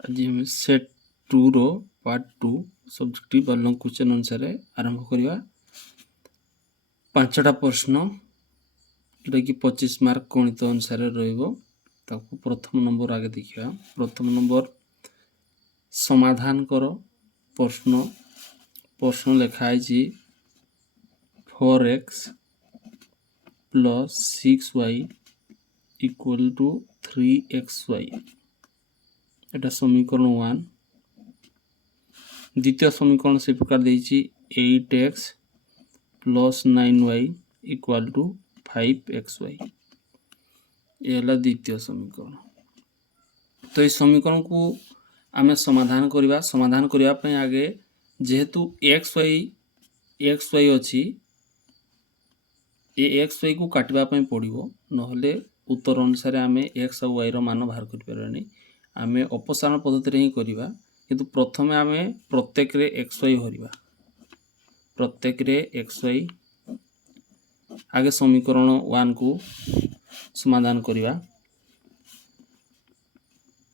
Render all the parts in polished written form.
आज हम सेट 2 रो part 2 subjective वा लॉन्ग क्वेश्चन अनुसार आरंभ करवा 5टा प्रश्न जोटा कि 25 मार्क गणित अनुसार रही प्रथम नंबर आगे देखा। प्रथम नंबर समाधान कर प्रश्न प्रश्न लिखाई 4x + 6y = 3xy एटा समीकरण 1। द्वितीय समीकरण से प्रकार देछि 8x + 9y = 5xy ये हला द्वितीय समीकरण। तो इस समीकरण को आमे समाधान करिवा। समाधान करिवा पय आगे जेहेतु xy अछि ए xy को काटवा पय पड़िबो नहले उत्तर अनुसार आमे x और y रो मान बाहर कर परबानी। आमे अपसारण पद्धति रे ही करिवा किंतु प्रथमे आमे प्रत्येक रे xy हरिबा। प्रत्येक रे xy आगे समीकरण 1 को समाधान करिवा।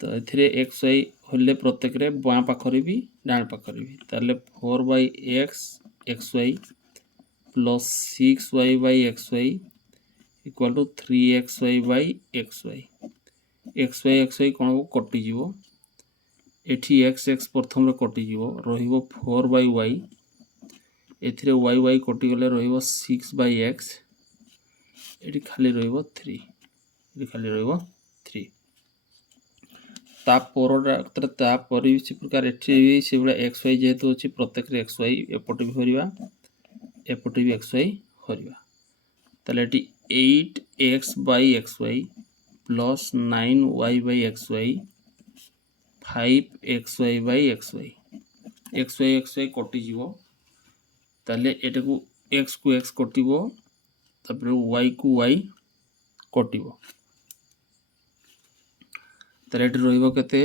तो एथिरे xy होले प्रत्येक रे बाँ पाखरे भी डान पाखरे भी ताले 4/x xy + 6y/xy = 3xy/xy xy कोन कटि जीवो एठी x प्रथम रे कटि जीवो रहिबो 4/y एथिरे y कटि गले रहिबो 6/x एठी खाली रहिबो 3 एठी खाली रहिबो 3 ता पर इसी प्रकार एठी से बडा xy जेहेतु अछि प्रत्येक रे xy एपटे भी हरिबा एपटे भी xy हरिबा ताले एठी 8x/xy + 9y/xy 5xy/xy xy कटि जीवो ताले एटा को x कटिबो तापर y को y कटिबो ताले एटा रहिबो केते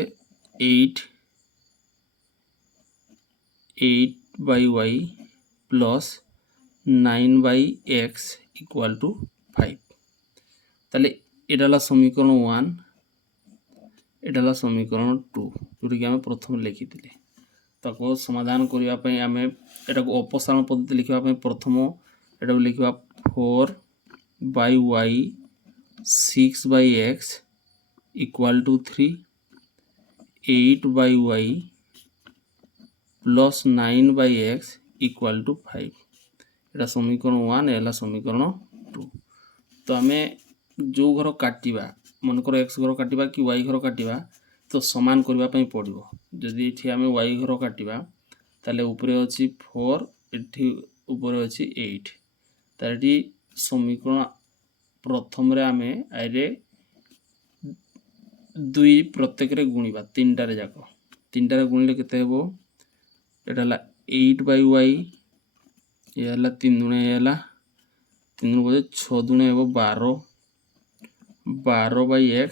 8/y + 9/x = 5 ताले एटा ला समीकरण 1 एटा ला समीकरण 2 जोटा कि हमें प्रथम लिखि दिले। ताको समाधान करिया पय हमें एटा को अपसारण पद्धति लिखिबा पय प्रथम एटा को लिखिबा 4/y 6/x = 3 8/y + 9/x = 5 एटा समीकरण 1 एला समीकरण 2। तो हमें जो घर काटिबा मन कर x घर काटिबा कि y घर काटिबा तो समान करबा पय पड़िबो। जदि एठी हमें y घर काटिबा ताले ऊपरे अछि 4 एठी ऊपरे अछि 8 तारेटी समीकरण प्रथम रे हमें आइरे 2 प्रत्येक रे गुणिबा तीनटा रे जाको तीनटा रे गुणिले केते हेबो एटा ला 8/y ये हला 3 दुणे हला 3 बजे 6 दुणे हेबो 12 12/x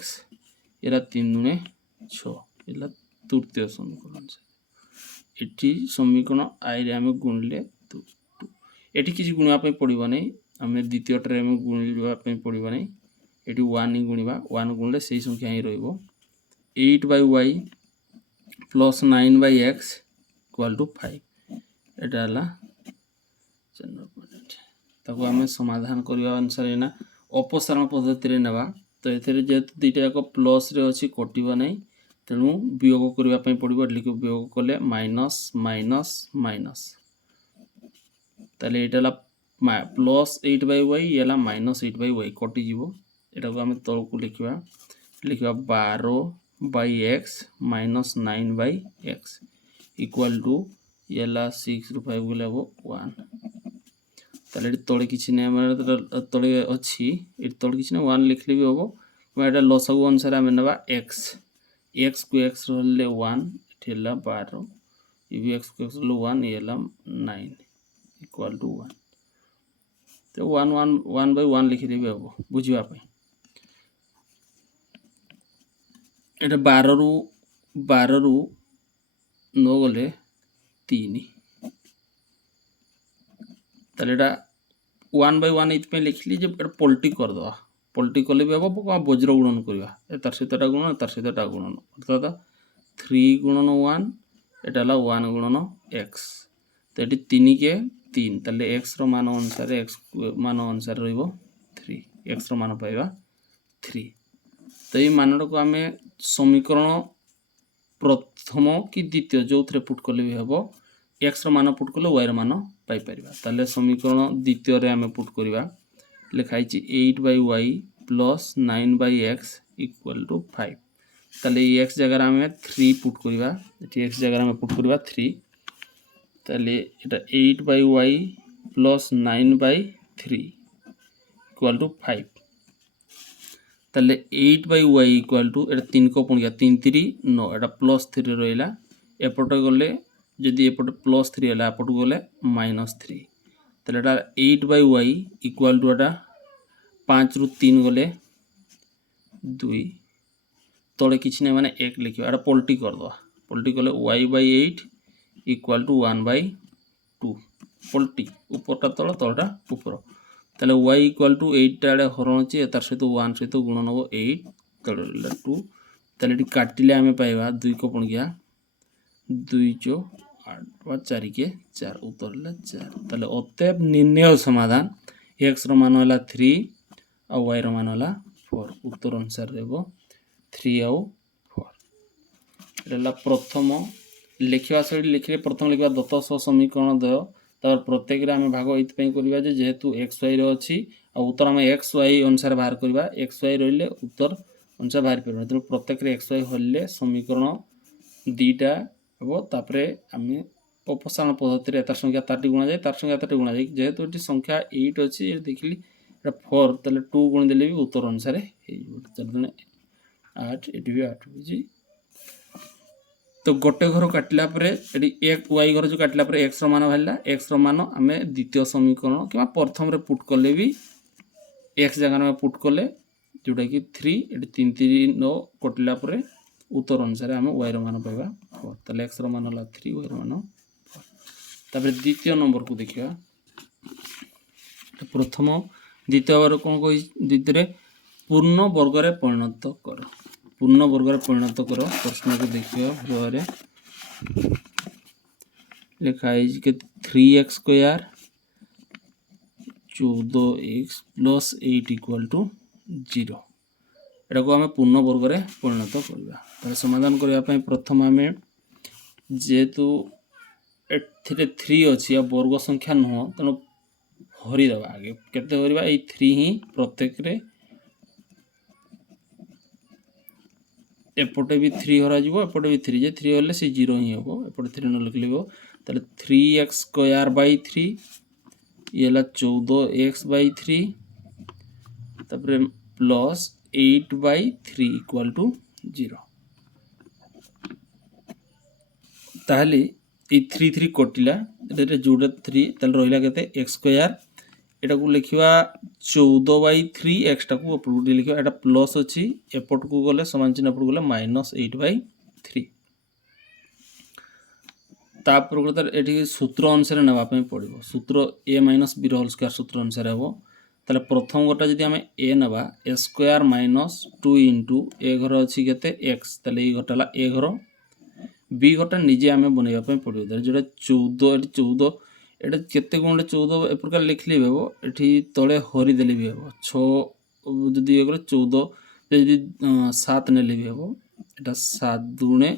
एरा 3 दुणे 6 एला तृतीय समीकरण एठी समीकरण आइरे हमें गुणले 2 एठी किछि गुणवा पय पड़िबो नै हमें द्वितीय रे हमें गुणवा पय पड़िबो नै एठी 1 ही गुणिबा 1 गुणले सेही संख्या ही रहइबो 8/y + 9/x = 5 एटा हला ताको हमें समाधान करबा अनुसार एना अपसारण पद्धति रे नेबा। तो एथिरे जेहेतु दुईटा जाक प्लस रे अछि कटिबो नै तेणु वियोग करबा पय पड़िबो लिखो वियोग कले माइनस माइनस माइनस ताले एटा ला प्लस 8/y एला माइनस 8/y कटि जीवो एटा को हमें तळ को लिखिबा 12/x - 9/x = एला 6 रु 5 गले 1 ताले तळे किछि नै हमर तळे अछि ए तळे किछि नै 1 लिखले भी होबो एटा लसागु अनुसार हमें नेबा x को x रहले 1 एठेला 12 ए भी x को x रहले 1 एला 9 = 1 तो 1/1 लिखि देबे होबो बुझिबा पय एटा 12 रु 9 गले 3 ताले एटा 1/1 इतपे लिखली जे एटा पलटी कर दवा पलटी कले भी हम वज्र गुणन करवा तार सहित गुणन तार सहित गुणन अर्थात 3 गुणन 1 এটা হলো 1 गुणन x তো এটি 3 কে 3 তাহলে x র মান অনুসারে x মান অনুসারে রইব 3 x র মান পাইবা 3 তো এই মানটাকে আমি সমীকরণ প্রথম কি দ্বিতীয় যৌথরে পুট করলে বি হব x র মান পুট করলে y র মান পাই পারিবা তাহলে সমীকরণ দ্বিতীয়রে আমি পুট করিবা লেখা হইছে 8/y plus 9/x equal to 5 তাহলে এই x জায়গায় আমি 3 পুট করিবা এটি x জায়গায় আমি পুট করিবা 3 তাহলে এটা 8/y plus 9/3 equal to 5 তাহলে 8/y equal to এটা 3 को पुणिया 3 3 9 এটা প্লাস 3 রইলা এপটে গলে যদি এপটে প্লাস 3 হলা এপটে গলে -3 তাহলে এটা 8/y equal to এটা 5 रु 3 गले 2 तले किसी नहीं माने 1 लिखियो एटा पलटी कर दो पलटी गले y/8 इक्वल टू 1/2 पलटी ऊपरटा तल तलटा ऊपर ताले y इक्वल टू 8 टाडे हरण अछि तार सहित 1 सहित गुणन हो 8 तले 2 ताले एटी काटिले हमें पाइबा 2 को पुणिया 2 जो 8 वा 4 के 4 उत्तर ले 4 ताले अतएव निर्णय समाधान x रो मान होला 3 और y रो मान होला 4 उत्तर अनुसार रहबो 3 और 4 एला प्रथम लिखिबा सही लिखले प्रथम लिखिबा दत्त समीकरण दय तार प्रत्येक रे हमें भाग एत पई करबा जे जेहेतु x y रो अछि और उत्तर हमें x y अनुसार बाहर करबा x y रहिले उत्तर अनुसार बाहर करबा तो प्रत्येक रे x y होले समीकरण दीटा हबो तापरे हमें अपसारण पद्धति रे तार संख्या ताटी गुणा जाय तार संख्या ताटी गुणा जाय जेहेतु एटी संख्या 8 अछि देखिली 4 ताले 2 गुण देले भी उत्तर अनुसार हे चलने 8 एटी भी 8 बुझी तो गोटे घर काटला परे एटी एक y घर जो काटला परे x रो मान भाला x रो मान हमें द्वितीय समीकरण किबा प्रथम रे पुट करले भी x जगह में पुट करले जोटा कि 3 एटी 3 3 9 कटला परे उत्तर अनुसार हमें y रो मान पाइबा 4 ताले x रो मान होला 3 y रो मान 4 तापर द्वितीय नंबर को देखिबा प्रथम द्वितीय बार कौन कही द्वितीय पूर्ण वर्ग रे परिणत कर पूर्ण वर्ग रे परिणत कर प्रश्न को देखियो भारे लिखा है कि 3x square 14x plus 8 equal to 0 एटा को हमें पूर्ण वर्ग रे परिणत करबा तार समाधान करबा पई प्रथम हमें जेतु एथिरे 3 अछि या वर्ग संख्या न तनो हरि दबा आगे केते हरिबा ए 3 ही प्रत्येक रे एपटे भी 3 हरा जीवो एपटे भी 3 जे 3 होले से 0 ही होबो एपटे 3 न लिख लेबो ताले 3x स्क्वायर बाय 3 येला 14x बाय 3 तापरे प्लस 8/3 इक्वल टू 0 ताहले ए 3 3 कटिला एटे जोडा 3 ताले रहिला केते x स्क्वायर एटा को लिखिबा 14/3 x टा को ऊपर लिखिबा एटा प्लस अछि एपट को गले समान चिन्ह ऊपर गले -8/3 तापर को एठी सूत्र अनुसार नबा पय पड़िबो सूत्र a - b रो होल स्क्वायर सूत्र अनुसार हबो ताले प्रथम गोटा जदी हमें a नबा a स्क्वायर - 2 * a घर अछि केते x ताले ई घटाला a घर b घटा निजे हमें बनेबा पय पड़िबो जेटा 14 एठी 14 एटा केते गुण 14 ए प्रकार लिखली बेबो एठी तळे हरि देली बेबो 6 जदी एगले 14 जदी 7 नेली बेबो एटा 7 दुणे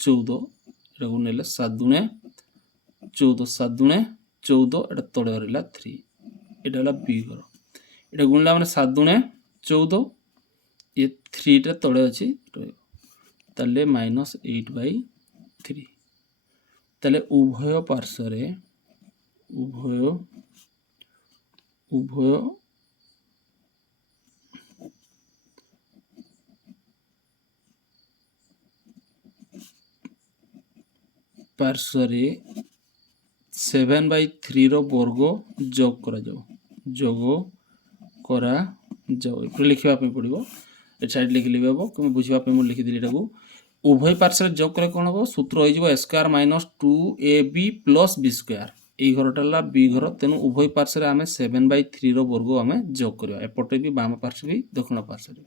14 एटा को नेले 7 दुणे 14 7 दुणे 14 एटा तळे हरिला 3 एटा हला b घर एटा गुणला माने 7 दुणे 14 ये 3 टा तळे अछि ताले -8/3 ताले उभय पार्श्व रे उभय पार्श्व रे 7/3 रो वर्ग जोग करा जाओ ए लिखिबा पे पड़िबो ए साइड लिख लेबो कि बुझिबा पे मु लिखि दिली एटाको उभय पार्श्व रे जोग करे कोन हो सूत्र होई जिवो a square - 2ab + b square ए घरटा ला b घर तेनु उभय पार्श्व रे हमें 7/3 रो वर्ग हमें जोग करबा एपटे भी बाम पार्श्व भी दक्षिण पार्श्व रे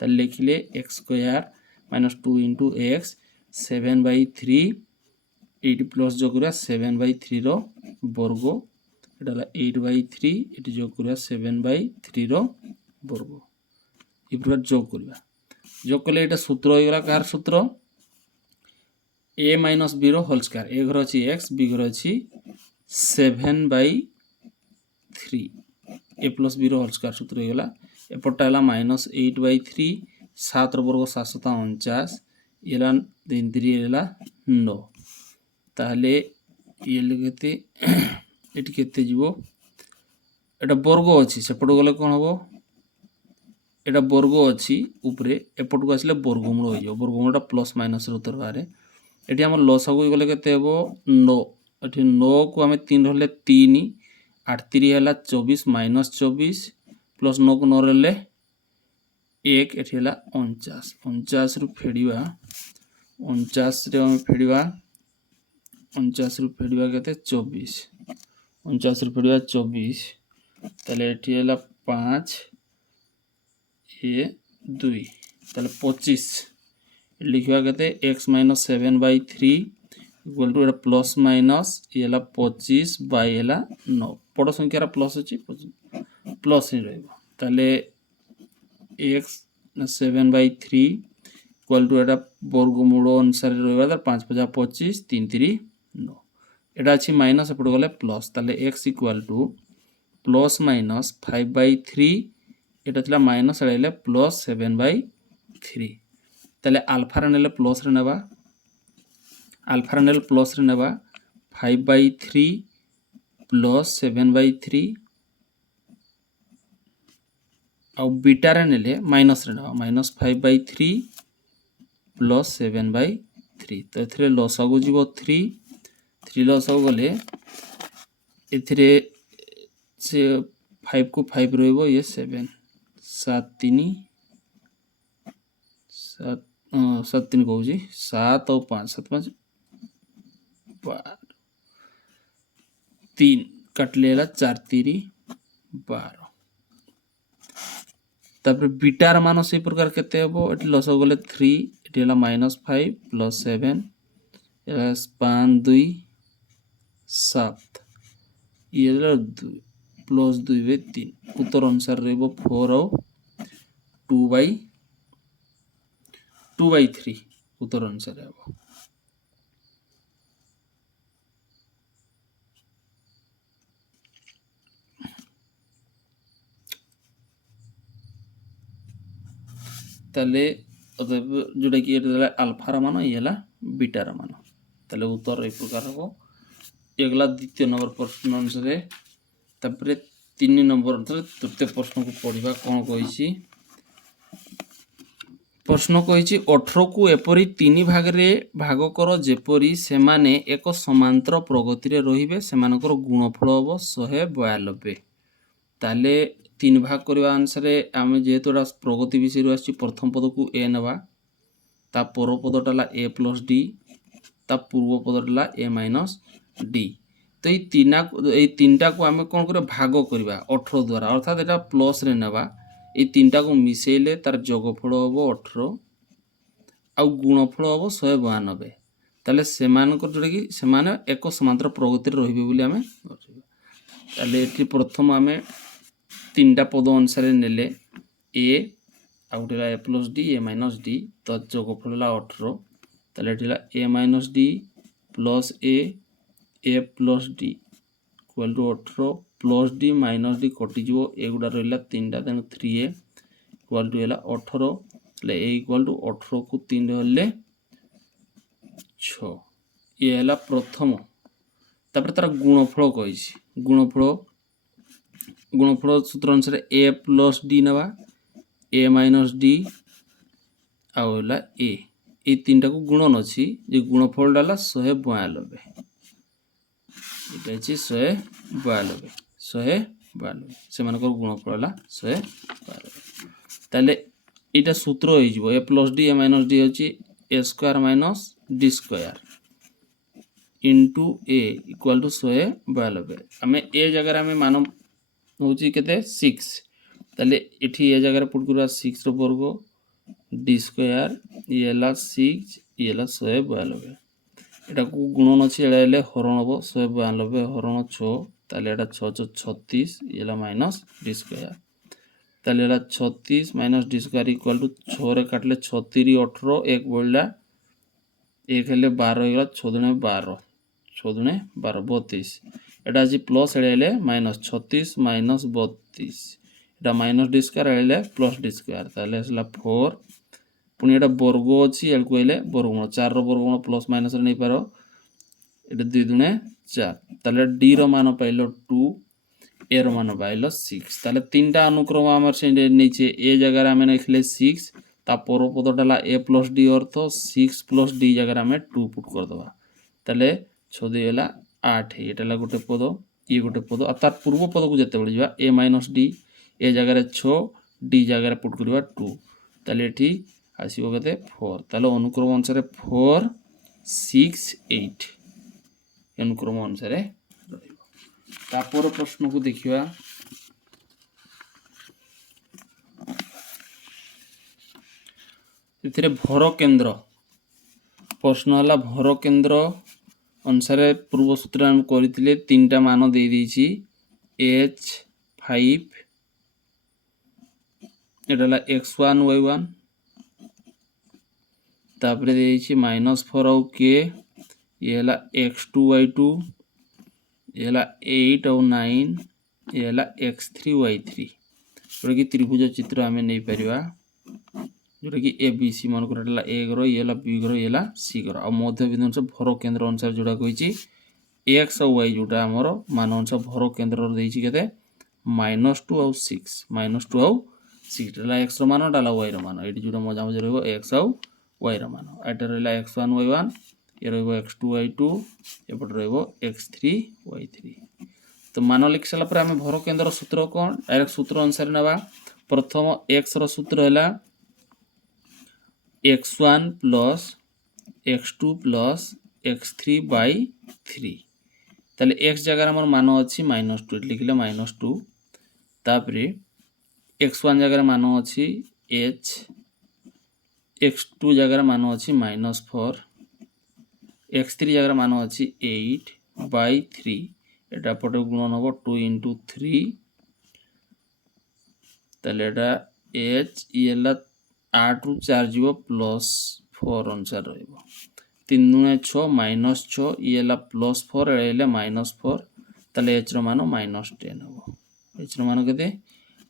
त लिखिले x स्क्वायर - 2 * x 7/3 এইটি প্লস যোগ করা 7/3 র বর্গ এটা হলো 8/3 এটি যোগ করা 7/3 র বর্গ এই প্রকার যোগ করা যোগ করলে এটা সূত্র হয়ে গেল কার সূত্র a মাইনাস b র হোল স্কয়ার a ঘর আছে x b ঘর আছে 7/3 a প্লস b র হোল স্কয়ার সূত্র হয়ে গেল এপরটা হলা -8/3 7 র বর্গ 749 এলা 3 এলা 9 তাহলে ইয়ে কেতে এটি কেতে যাব এটা বর্গ আছে সেপটু গলে কোন হবো এটা বর্গ আছে উপরে এপটু আসলে বর্গমূল হয়ে যাব বর্গমূলটা প্লস মাইনাস এর উত্তর বাহারে এটি আমার লসাগু গলে কেতে হবো 9 এটি 9 কু আমি 3 হলে 3 8 3 হলা 24 মাইনাস 24 প্লস 9 কু 9 হলে 1 এটি হলা 49 49 রু ফেড়িবা 49 রে আমি ফেড়িবা 49 রু ফেড়িবা কেতে 24 49 রু ফেড়িবা 24 তাহলে এটি হলা 5 এ 2 তাহলে 25 লিখিবা কেতে x মাইনাস 7/3 ইকুয়াল টু এটা প্লস মাইনাস এলা 25 বাই এলা 9 বড় সংখ্যার প্লস আছে প্লস হি রহিব তাহলে x 7/3 ইকুয়াল টু এটা বর্গমূল অনুসারে রহিবা তার 5 5 25 3 3 9 এটা আছে মাইনাস এপট গলে প্লস তাহলে x equal to plus minus 5/3 এটা ছিল মাইনাস এড়াইলে প্লস 7/3 তাহলে আলফার নেলে প্লস রে নেবা আলফার নেলে প্লস রে নেবা 5/3 প্লস 7/3 ଆଉ ବିଟାରେ ନେଲେ ମାଇନସ୍ରେ ନେବା ମାଇନସ୍ 5/3 ପ୍ଲସ୍ 7/3 ତ ଏଥିରେ ଲସାଗୁ ଯିବ 3 ଲସାଗୁ ଗଲେ ଏଥିରେ ସେ 5 କୁ 5 ରହିବ ଇଏ 7 7 3 7 3 କହୁଛି 7 ଆଉ 5 7 5 12 3 କାଟିଲେ ହେଲା 4 3 12 तापर बीटार मान से प्रकार केते हबो एटी लस गले 3 एटी हला -5 प्लस 7 5 2 7 ये 2 प्लस 2/3 उत्तर अनुसार रहबो 4 और 2/3 उत्तर अनुसार हबो ताले जोटा कि आल्फार मान ये बीटार मान ताले उत्तर ए प्रकार हम एगला द्वितीय नंबर प्रश्न अनुसार तापर 3 नंबर अनुसार तृतीय प्रश्न को पढ़ा कौन कही प्रश्न कही 18 को एपरी 3 भाग रे भाग कर जेपरी सेमाने एक समांतर प्रगति रे रहिबे सेमानकर गुणफल हम 192 ताले 3 भाग करवा अनुसार आम जेहेतु प्रगति विषय आसी प्रथम पद को ए नवा ता पर पदटा ए प्लस डी ता पूर्व पदटा ए माइनस डी तो ये तीनटा को आम कौन कर भाग करवा 18 द्वारा अर्थात यहाँ प्लस रे नवा ये तीनटा को मिसेले तार जोगफल हम 18 आउ गुणफल हम 192 ताले सेमानकर जोटा कि सेमाने एक समांतर प्रगति रहिबे बोली आमे ताले एठी प्रथम आमे 3टा पद अनुसार नेले ए आउटेला a plus d a minus d तो जोगफल 18 ताले एठिला a minus d plus a plus d equal to 18 plus d minus d कटि जीवो एगुडा रहिला 3टा तेनु 3a इक्वल टू हैला 18 ले ए इक्वल टू 18 को 3 रहले 6 ये हैला प्रथम तापर तार गुणफल कहिछि गुणफल सूत्र अनुसार ए प्लस डी नवा ए माइनस डी आउला ए तीनटा को गुणन अछि जे गुणफल डाला 192 एटा अछि 192 से मानकर गुणफल डाला 192 ताले एटा सूत्र होई जिवो a plus d a minus d अछि a square minus d square into a equal to 192 आमे ए जगह आमे मान होची केते 6 ताले एठी ए जगह पुट करबा 6 रो वर्ग डी स्क्वायर ये ला 6 ই ହେଲା 192 এটাକୁ গুণন ଅଛି ଏଇଟା ହେଲେ ହରଣ ହେବ 192 ହରଣ 6 ତାହେଲେ ଏଇଟା 6 36 ଇ ହେଲା ମାଇନସ୍ ଡି ସ୍କୋୟାର ତାହେଲେ ଏଇଟା 36 minus d square equal to 6ରେ କାଟିଲେ 6 3 18 1 ବଳିଲା 1 ହେଲେ 12 ହେଇଗଲା 6 ଦୁणे 12 6 ଦୁणे 12 32 এটা আছে প্লস এড়ে এলে মাইনাস 36 মাইনাস 32 এটা মাইনাস ডি স্কয়ার এড়ে প্লস ডি স্কয়ার তাহলে আসলা 4 পুনি এটা বর্গ আছে এলকু এলে বর্গমূল 4 র বর্গমূল প্লস মাইনাস রে নেই পারো এটা 2 দুনে 4 তাহলে ডি র মান পাইলো 2 এ র মান পাইলো 6 তাহলে তিনটা অনুক্রম আমার সেন্ডে নিচে এ জায়গায় আমি লিখলে 6 তা পর পদটা হলো a প্লস ডি অর্থ 6 প্লস ডি জায়গায় আমি 2 পুট করে দেবা তাহলে 6 দিয়ে হলো 8 এটা হলো গোটে পদ ই গোটে পদ আর তার পূর্ব পদকু যেতেবেলে যা a মাইনস ডি এ জায়গায় 6 ডি জায়গায় পুট করিবা 2 তাহলে এটি আসিব কেতে 4 তাহলে অনুক্রম অনুসারে 4 6 8 অনুক্রম অনুসারে রহিব তারপর প্রশ্নকু দেখিবা এতে ভর কেন্দ্র প্রশ্ন হলা ভর কেন্দ্র অনুসারে পূর্ব সূত্র আমি করিলে তিনটা মান দিয়ে দিয়েছি h5 এটা হলা x1 y1 তারপরে দিয়েছি -4 আর k ये हला x2 y2 ये हला 8 और 9 ये हला x3 y3 जोटा कि त्रिभुज चित्र आम नहीं पारिबा जोटा कि ए बी सी मन कर ए ग्रह ये हला बी ग्रह ये हला सी ग्रह और मध्य बिंदु अनुसार भर केंद्र अनुसार जोटा कहिछि x और y जोटा हमर मान अनुसार भर केंद्र देछि केते -2 और 6 -2 और 6 हला x रो मान डाला y रो मान एटी जोटा मजा मजा रहबो x और y रो मान एटा रहला x1 y1 ये रहिबो x2 y2 एपट रहिबो x3 y3 तो मान लिख साला पर हम भर केंद्र सूत्र कोन डायरेक्ट सूत्र अनुसार नबा प्रथम x रो सूत्र हला x1 plus x2 plus x3 by 3 ताले x जगह हमर मान अछि -2 लिखले -2 तापरे x1 जगह मान अछि h x2 जगह मान अछि -4 x3 जगह मान अछि 8 by 3 एटा पटे गुणन हो 2 into 3 ताले एटा h इला 8 रु 4 जीव +4 अनुसार रहिबो 3 दुने 6 -6 इला +4 एले -4 ताले h रो मान -10 हो h रो मान केते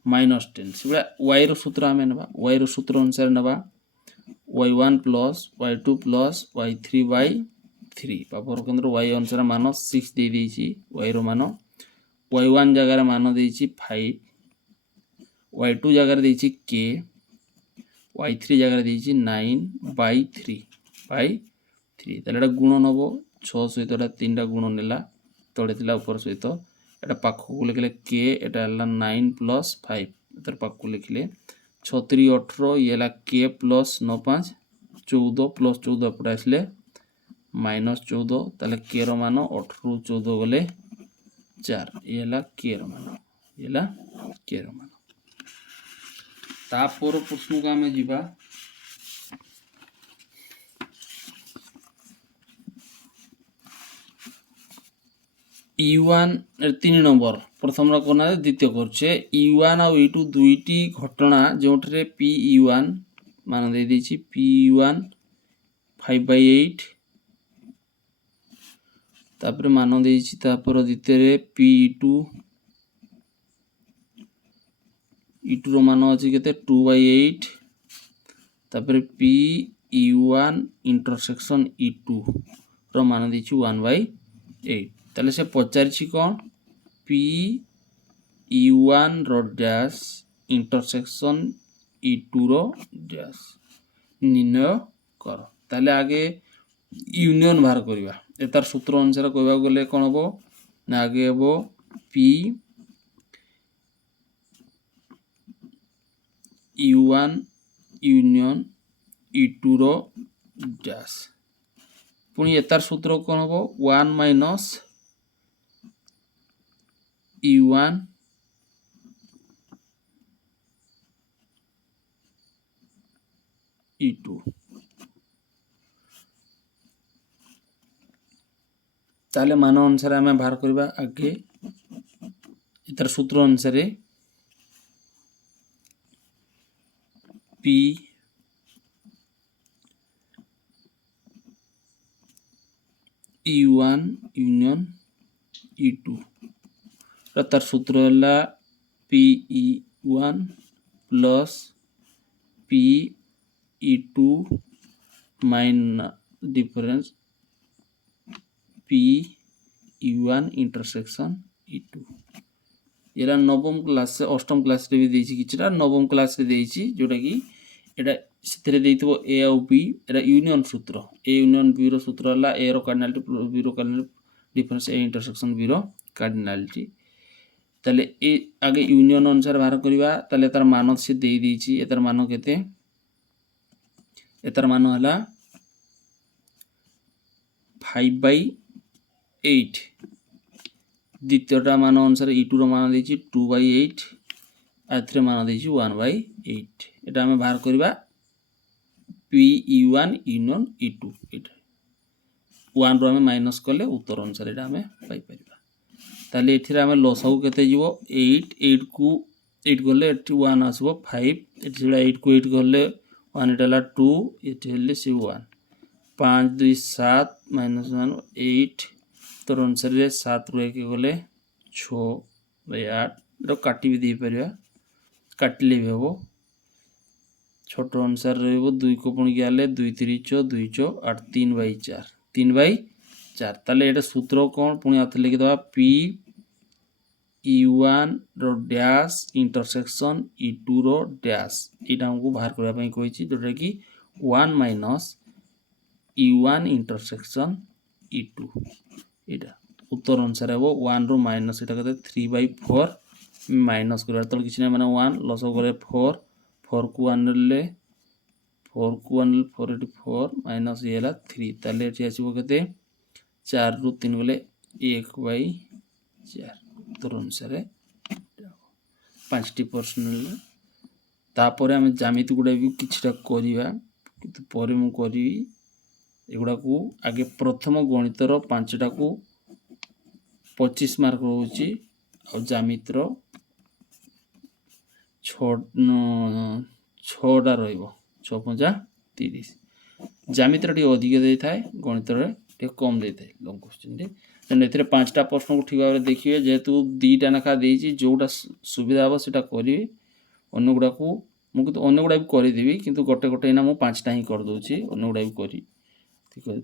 -10 सिबा y रो सूत्र आमे नबा y रो सूत्र अनुसार नबा y1 plus y2 plus y3 by 3 power केंद्र y अनुसार मान 6 दे देछि y रो मान y1 जगह मान देछि 5 y2 जगह देछि k y3 जगह देछि 9 by 3 ताले एटा गुणन हबो 6 सहित एटा 3 टा गुणन नेला तळे थिला ऊपर सहित एटा पाखो लिखले k एटा हला 9 plus 5 एतर पाखो लिखले 6 3 18 येला k plus 9 5 14 plus 14 एपटा आसले -14 ताले k रो मान 18 रु 14 गले 4 येला k रो मान तापर प्रश्न को आमे जिबा E1 3 नंबर प्रथम कोना द्वितीय करछे E1 और E2 दुईटी घटना जोटरे PE1 मान दे दिछि PE1 5/8 तापर मान देछि तापर द्वितीय रे PE2 E2 रो मान अछि केते 2/8 तापर PE1 इंटरसेक्शन E2 रो मान देछि 1/8 ताले से पचारछि कोन PE1 rho dash intersection E2 rho dash निर्णय कर ताले आगे यूनियन बाहर करिवा एतार सूत्र अनुसार कहबा गले कोन हबो ना आगे हबो PE1 union E2 rho dash पुनी एतार सूत्र कोन हबो 1 minus E1 E2 ताले मान अनुसार आम बाहर करवा आगे इतर सूत्र अनुसार पी E1 यूनियन E2 तार सूत्र है PE1 plus PE2 minus difference PE1 intersection E2 ये नवम क्लास से अष्टम क्लास रे भी देछि किछटा नवम क्लास रे देछि जोटा कि एटा सिथरे देइतबो ए और बी एटा यूनियन सूत्र ए यूनियन बी रो सूत्र हला ए रो कार्डिनलिटी बी रो cardinality difference a intersection b रो कार्डिनलिटी ताले ए आगे यूनियन अनुसार बाहर करबा ताले तार मान से देइ देछि एतार मान केते एतार मान हला 5/8 द्वितीयटा मान अनुसार E2 रो मान देछि 2/8 आथरे मान देछि 1/8 एटा हम बाहर करबा PE1 यूनियन E2 एटा 1 रो हम माइनस करले उत्तर अनुसार एटा हम पाई परिबा ताले एथिरे हम लसाउ केते जीवो 8 को 8 गले 1 आसबो 5 एथिरा 8 को 8 गले 1 एटाला 2 एथिले से 1 5 2 7 -1 8 तो अनुसार 7 रो 1 गले 6/8 रो काटी भी दे परिबा काटले भी हबो छोट अनुसार रहबो 2 को पुणी गले 2 3 6 2 6 8 3/4 3/4 ताले एटा सूत्र कोन पुणी आथे लिखि दबा P E1 rho dash intersection E2 rho dash एटा हमको बाहर करबा पई कहिछि जोटा कि 1 माइनस E1 इंटरसेक्शन E2 एटा उत्तर अनुसार है 1 रो माइनस एटा कते 3/4 माइनस करबा तो किछ नै माने 1 लस करे 4 4 को 1 ले 4 को 1 4 माइनस ये हला 3 ताले एठी आसीबो कते 4 रो 3 गले 1/4 उत्तर अनुसार 5% तापरे हम ज्यामिति गुडा भी किछटा करिवा किंतु परे मु करी एगुडा को आगे प्रथम गणितर 5टा को 25 मार्क रोची और ज्यामितिर 6टा रहिबो 6×5 30 ज्यामितिर टी अधिक दे थाए गणितर टी कम दे थाए लॉन्ग क्वेश्चन रे तने एथिरे 5टा प्रश्न को ठीक भाबरे देखिए जेतु 2टा नखा देछि जोटा सुविधा हो सेटा करी अन्य गुडा को मु तो अन्य गुडा भी करी देबी किंतु गोटे गोटे ना मु 5टा ही कर दोछि अन्य गुडा भी करी ठीक है।